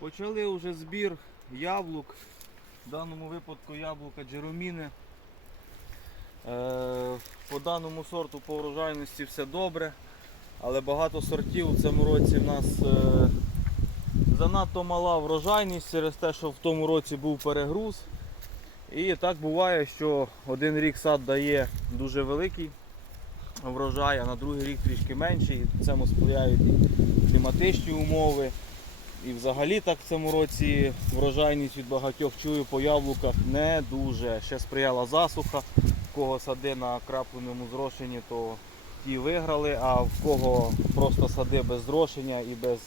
Почали вже збір яблук. В даному випадку яблука Джероміни. Е, По даному сорту по урожайності все добре, але багато сортів в цьому році в нас е, занадто мала врожайність через те, що в тому році був перегруз. І так буває, що один рік сад дає дуже великий врожай, а на другий рік трішки менший. Цьому сприяють і кліматичні умови. І взагалі так в цьому році врожайність від багатьох чую по яблуках не дуже. Ще сприяла засуха. В кого сади на крапленому зрошенні, то ті виграли, а в кого просто сади без зрошення і без,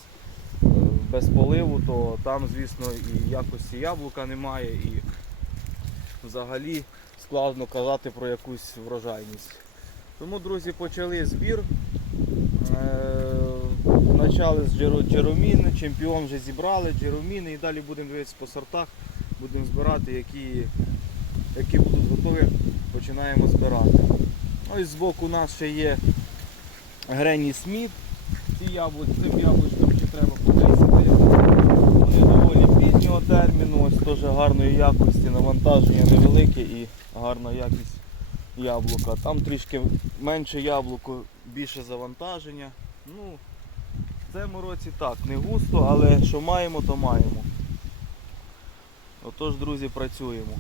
е, без поливу, то там, звісно, і якості яблука немає, і взагалі складно казати про якусь врожайність. Тому, друзі, почали збір. Почали з джеро- джероміни, чемпіон вже зібрали, джероміни і далі будемо дивитися по сортах, будемо збирати, які, які будуть готові, починаємо збирати. Ось збоку у нас ще є Гренні Сміт. Ці яблуки, цим яблучкам ще треба повисити. Вони доволі пізнього терміну, ось теж гарної якості, навантаження невелике і гарна якість яблука. Там трішки менше яблуко, більше завантаження. Ну, в цьому році так, не густо, але що маємо, то маємо. Отож, друзі, працюємо.